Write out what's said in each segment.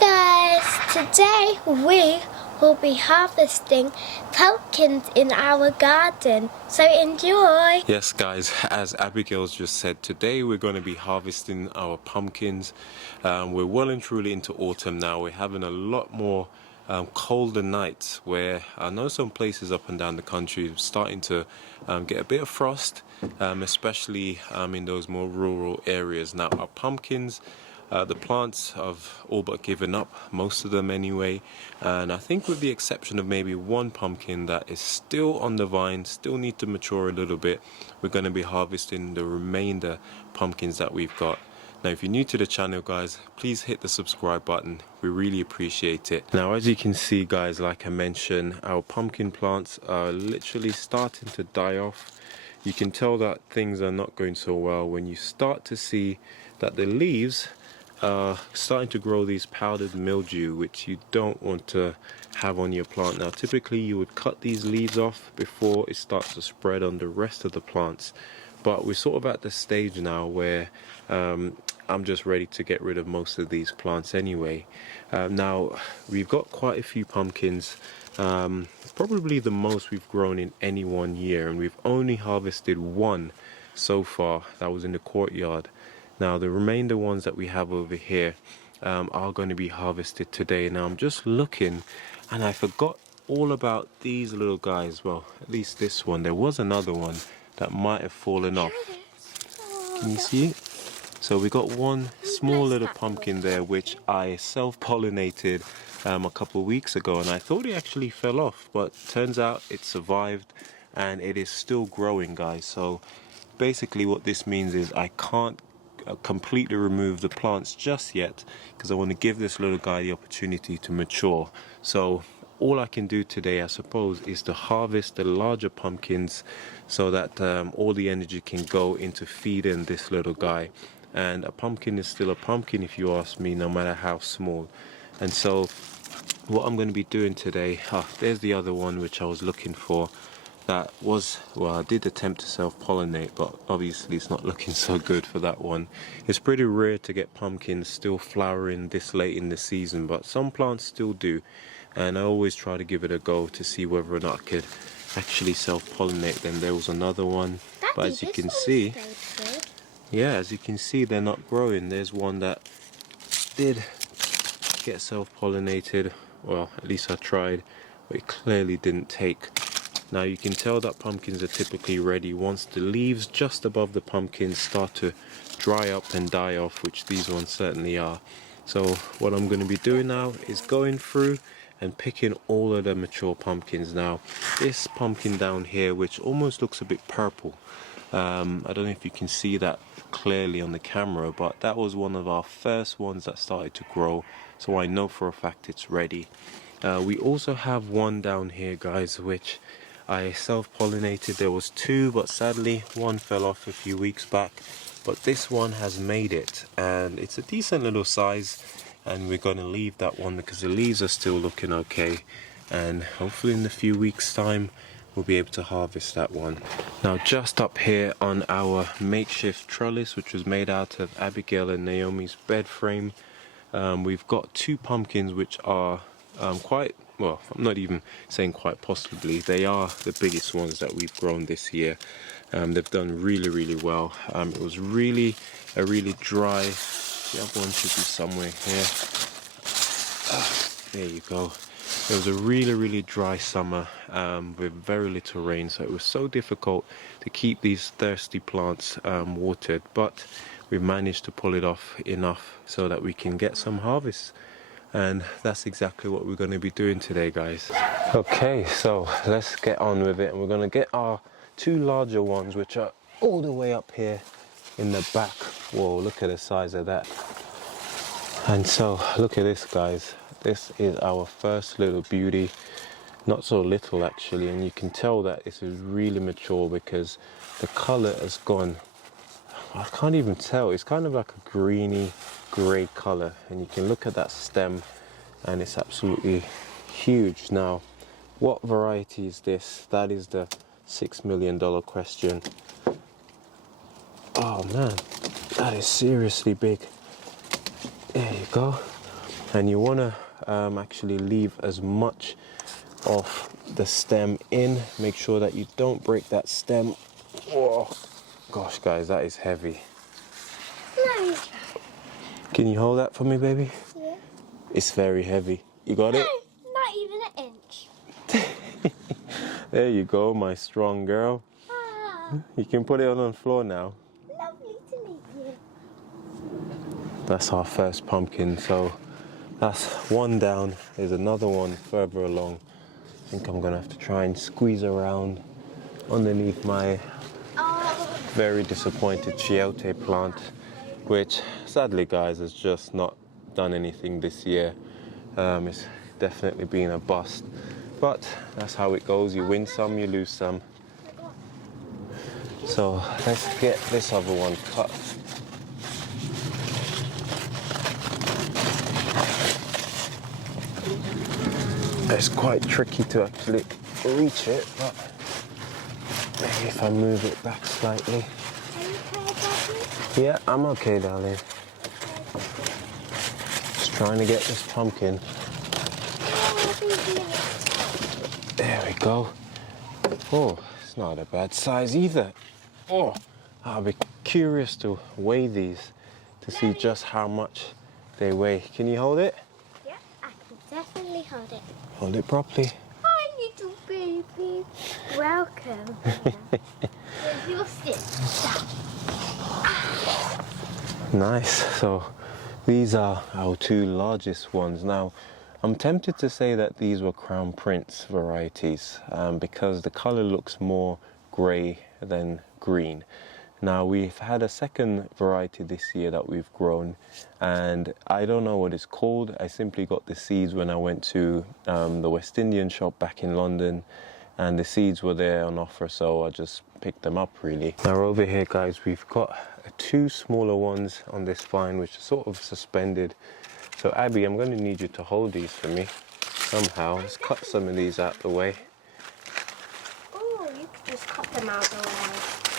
Guys, today we will be harvesting pumpkins in our garden, so enjoy! Yes guys, as Abigail's just said, today we're going to be harvesting our pumpkins. We're well and truly into autumn now. We're having a lot more colder nights where I know some places up and down the country are starting to get a bit of frost, especially in those more rural areas. Now our pumpkins, the plants have all but given up, most of them anyway, and I think with the exception of maybe one pumpkin that is still on the vine, still need to mature a little bit, we're going to be harvesting the remainder pumpkins that we've got. Now if you're new to the channel guys, please hit the subscribe button, we really appreciate it. Now as you can see guys, like I mentioned, our pumpkin plants are literally starting to die off. You can tell that things are not going so well when you start to see that the leaves starting to grow these powdered mildew, which you don't want to have on your plant. Now typically you would cut these leaves off before it starts to spread on the rest of the plants, but we're sort of at the stage now where I'm just ready to get rid of most of these plants anyway. Now we've got quite a few pumpkins, probably the most we've grown in any one year, and we've only harvested one so far. That was in the courtyard. Now the remainder ones that we have over here are going to be harvested today. Now I'm just looking and I forgot all about these little guys. Well, at least this one. There was another one that might have fallen off. Can you see it? So we got one small little pumpkin there which I self-pollinated a couple of weeks ago, and I thought it actually fell off, but turns out it survived and it is still growing guys. So basically what this means is I can't completely remove the plants just yet because I want to give this little guy the opportunity to mature. So all I can do today, I suppose, is to harvest the larger pumpkins so that all the energy can go into feeding this little guy. And a pumpkin is still a pumpkin if you ask me, no matter how small. And so what I'm going to be doing today, there's the other one which I was looking for. That was, well, I did attempt to self-pollinate, but obviously it's not looking so good for that one. It's pretty rare to get pumpkins still flowering this late in the season, but some plants still do, and I always try to give it a go to see whether or not I could actually self-pollinate them. There was another one, but as you can see, yeah, as you can see, they're not growing. There's one that did get self-pollinated, well, at least I tried, but it clearly didn't take. Now you can tell that pumpkins are typically ready once the leaves just above the pumpkins start to dry up and die off, which these ones certainly are. So what I'm going to be doing now is going through and picking all of the mature pumpkins. Now this pumpkin down here, which almost looks a bit purple, I don't know if you can see that clearly on the camera, but that was one of our first ones that started to grow, so I know for a fact it's ready. We also have one down here guys which I self-pollinated. There was two, but sadly one fell off a few weeks back, but this one has made it and it's a decent little size, and we're going to leave that one because the leaves are still looking okay, and hopefully in a few weeks time we'll be able to harvest that one. Now just up here on our makeshift trellis, which was made out of Abigail and Naomi's bed frame, we've got two pumpkins which are quite, well, I'm not even saying quite possibly, they are the biggest ones that we've grown this year. They've done really well. It was really dry, the other one should be somewhere here. There you go. It was a really dry summer with very little rain, so it was so difficult to keep these thirsty plants watered, but we managed to pull it off enough so that we can get some harvest. And that's exactly what we're going to be doing today guys. Okay, so let's get on with it, and we're going to get our two larger ones which are all the way up here in the back. Whoa, look at the size of that. And so look at this guys, this is our first little beauty. Not so little actually, and you can tell that this is really mature because the color has gone, I can't even tell, it's kind of like a greeny grey color, and you can look at that stem and it's absolutely huge. Now what variety is this? That is the $6 million question. Oh man, that is seriously big. There you go. and you want to actually leave as much of the stem in. Make sure that you don't break that stem. Oh gosh, guys, that is heavy. Can you hold that for me, baby? Yeah. It's very heavy. You got it? Not even an inch. There you go, my strong girl. You can put it on the floor now. Lovely to meet you. That's our first pumpkin, so that's one down. There's another one further along. I think I'm gonna have to try and squeeze around underneath my very disappointed chiyote plant, which sadly, guys, has just not done anything this year. It's definitely been a bust, but that's how it goes. You win some, you lose some. So let's get this other one cut. It's quite tricky to actually reach it, but maybe if I move it back slightly. Yeah, I'm okay, darling. Just trying to get this pumpkin. There we go. Oh, it's not a bad size either. Oh, I'll be curious to weigh these to see just how much they weigh. Can you hold it? Yeah, I can definitely hold it. Hold it properly. Hi, little baby. Welcome. Here's your sister. Nice. So these are our two largest ones. Now, I'm tempted to say that these were Crown Prince varieties because the color looks more gray than green. Now, we've had a second variety this year that we've grown, and I don't know what it's called. I simply got the seeds when I went to the West Indian shop back in London, and the seeds were there on offer, so I just picked them up really. Now over here, guys, we've got two smaller ones on this vine which are sort of suspended. So Abby, I'm going to need you to hold these for me somehow. Let's cut some of these out the way. Oh, you could just cut them out the way.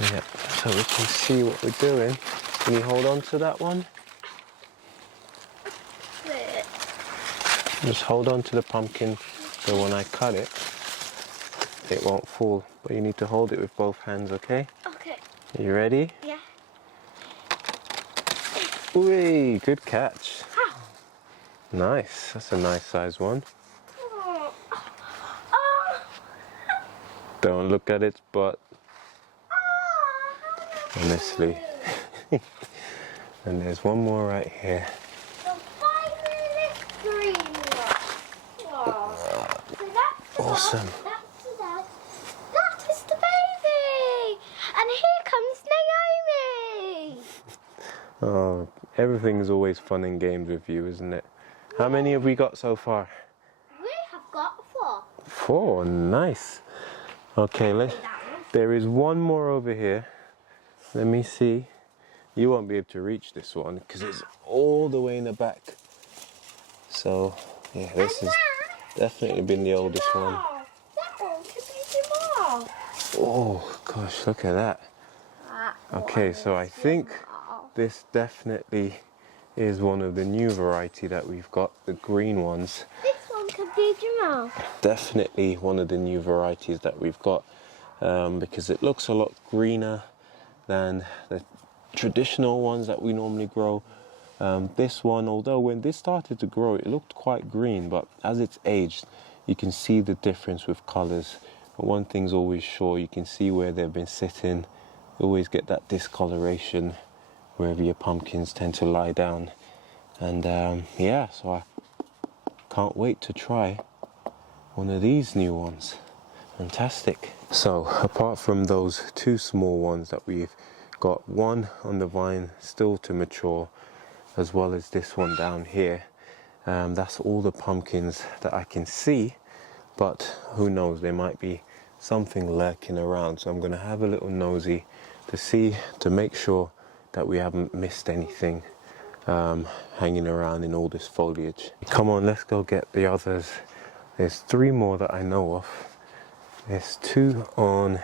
Yeah, so we can see what we're doing. Can you hold on to that one? Just hold on to the pumpkin so when I cut it, it won't fall. But you need to hold it with both hands, okay? Okay. Are you ready? Yeah. Whee, good catch. Ow. Nice, that's a nice size one. Oh. Don't look at its butt, honestly. And there's one more right here. The violet green one. Oh. So that's the Awesome. dog, that's the dog. That is the baby. And here comes Naomi. Oh, everything is always fun and games with you, isn't it? How many have we got so far? We have got 4. 4, nice. Okay, there is one more over here. Let me see. You won't be able to reach this one because it's all the way in the back. So, yeah, this has definitely been the oldest one. That one could be small. Oh, gosh, look at that. Okay, so I think this definitely is one of the new variety that we've got, the green ones. This one could be Jamal. Definitely one of the new varieties that we've got because it looks a lot greener than the traditional ones that we normally grow. This one, although when this started to grow, it looked quite green, but as it's aged, you can see the difference with colors. But one thing's always sure, you can see where they've been sitting. You always get that discoloration wherever your pumpkins tend to lie down. And yeah, so I can't wait to try one of these new ones. Fantastic. So apart from those two small ones that we've got, one on the vine still to mature, as well as this one down here, that's all the pumpkins that I can see, but who knows, there might be something lurking around. So I'm going to have a little nosy to see, to make sure that we haven't missed anything hanging around in all this foliage. Come on, let's go get the others. There's 3 more that I know of. There's 2 on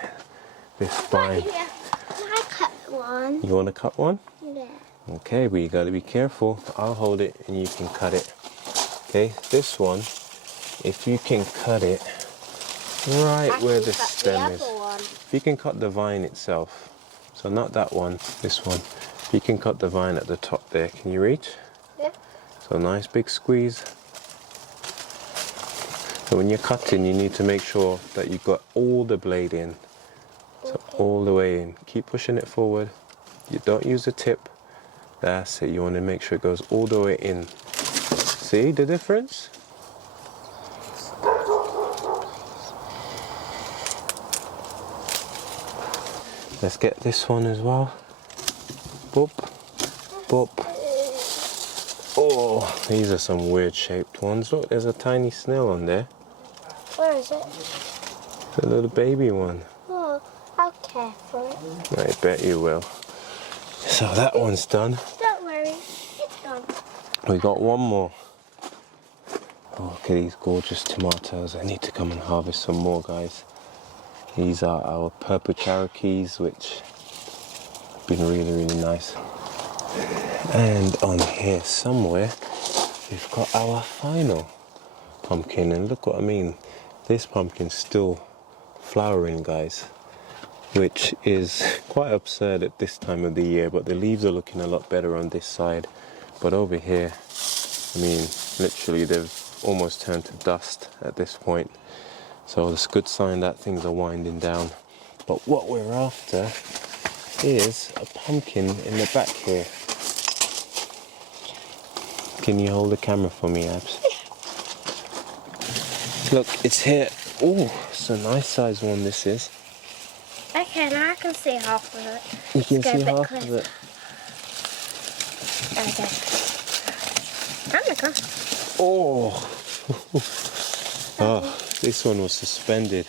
this vine. Can I cut one? You want to cut one? Yeah. Okay, but you got to be careful. I'll hold it and you can cut it. Okay, this one, if you can cut it right where the stem is. If you can cut the vine itself, so not that one, this one. If you can cut the vine at the top there, can you reach? Yeah. So nice big squeeze. So when you're cutting, you need to make sure that you've got all the blade in. So all the way in. Keep pushing it forward. You don't use the tip. That's it. You want to make sure it goes all the way in. See the difference? Let's get this one as well. Boop, boop. Oh, these are some weird shaped ones. Look, there's a tiny snail on there. Where is it? The little baby one. Oh, I'll care for it. I bet you will. So that one's done. Don't worry, it's gone. We got one more. Oh, look at these gorgeous tomatoes. I need to come and harvest some more, guys. These are our purple Cherokees, which have been really, really nice. And on here somewhere, we've got our final pumpkin. And look what I mean. This pumpkin's still flowering, guys, which is quite absurd at this time of the year. But the leaves are looking a lot better on this side. But over here, I mean, literally they've almost turned to dust at this point. So it's a good sign that things are winding down. But what we're after is a pumpkin in the back here. Can you hold the camera for me, Abs? Look, it's here. Oh, it's a nice size one this is. Okay, now I can see half of it. You can Let's go see a bit half of it. Okay. Oh my god. Oh. Oh, this one was suspended.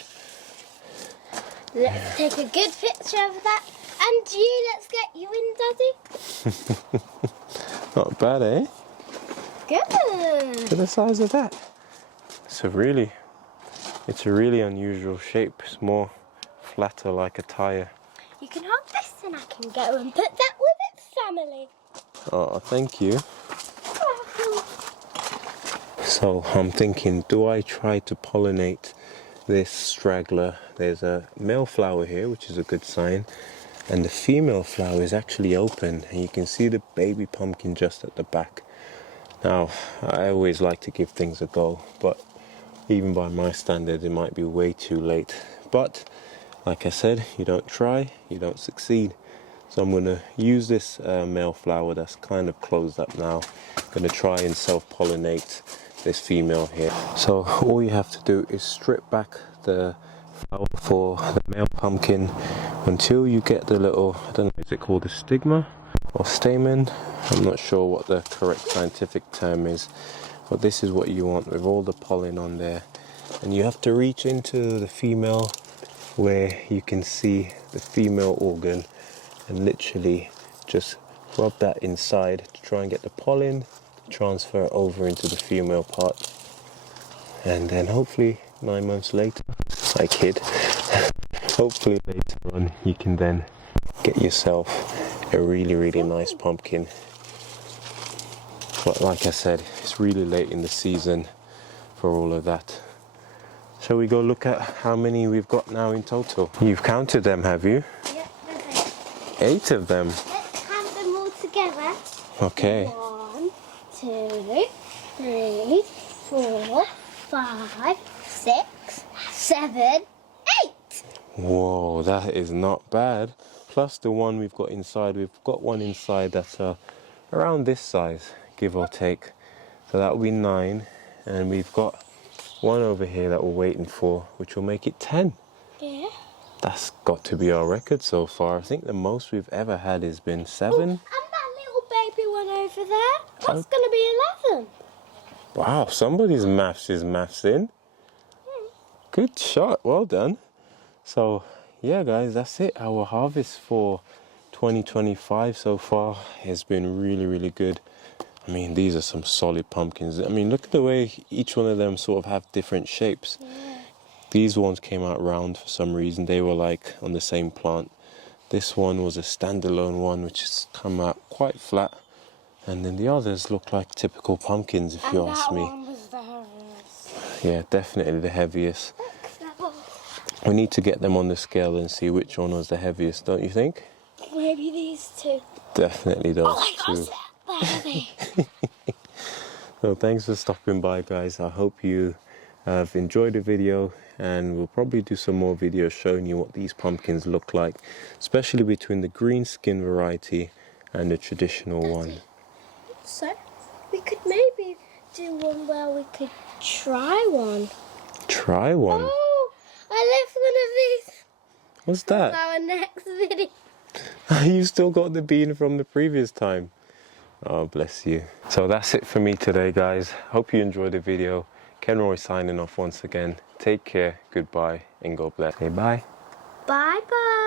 Let's take a good picture of that. And you, let's get you in, Daddy. Not bad, eh? Good. Look at the size of that. It's a really unusual shape. It's more flatter, like a tire. You can hold this and I can go and put that with its family. Oh, thank you. So I'm thinking, do I try to pollinate this straggler? There's a male flower here, which is a good sign. And the female flower is actually open. And you can see the baby pumpkin just at the back. Now, I always like to give things a go. But even by my standards, it might be way too late. But, like I said, you don't try, you don't succeed. So I'm going to use this male flower that's kind of closed up now. I'm going to try and self-pollinate this female here. So all you have to do is strip back the flower for the male pumpkin until you get the little, I don't know, is it called a stigma or stamen? I'm not sure what the correct scientific term is, but this is what you want with all the pollen on there. And you have to reach into the female where you can see the female organ and literally just rub that inside to try and get the pollen transfer over into the female part, and then hopefully 9 months later, I kid, hopefully later on you can then get yourself a really, really nice pumpkin. But like I said, it's really late in the season for all of that. Shall we go look at how many we've got now in total? You've counted them, have you? Yeah, there's 8 of them. Let's count them all together. Okay. 1, 2, 3, 4, 5, 6, 7, 8. Whoa, that is not bad. Plus the one we've got inside. We've got one inside that's around this size, give or take. So that will be 9. And we've got one over here that we're waiting for, which will make it 10. Yeah. That's got to be our record so far. I think the most we've ever had has been 7. Oh, and that little baby one over there, that's going to be 11. Wow, somebody's maths is maths in. Good shot, well done. So yeah guys, that's it. Our harvest for 2025 so far has been really, really good. I mean, these are some solid pumpkins. I mean, look at the way each one of them sort of have different shapes. Yeah. These ones came out round for some reason. They were like on the same plant. This one was a standalone one, which has come out quite flat. And then the others look like typical pumpkins, if you ask me. And that one was Yeah, definitely the heaviest. We need to get them on the scale and see which one was the heaviest, don't you think? Maybe these two. Definitely those Oh my two. gosh, they're heavy. So thanks for stopping by, guys. I hope you have enjoyed the video, and we'll probably do some more videos showing you what these pumpkins look like, especially between the green skin variety and the traditional one. So, we could maybe do one where we could try one. Try one? Oh, I left one of these What's for that? our next video. You still got the bean from the previous time. Oh, bless you. So that's it for me today, guys. Hope you enjoyed the video. Kenroy signing off once again. Take care, goodbye, and God bless. Say bye. Bye-bye.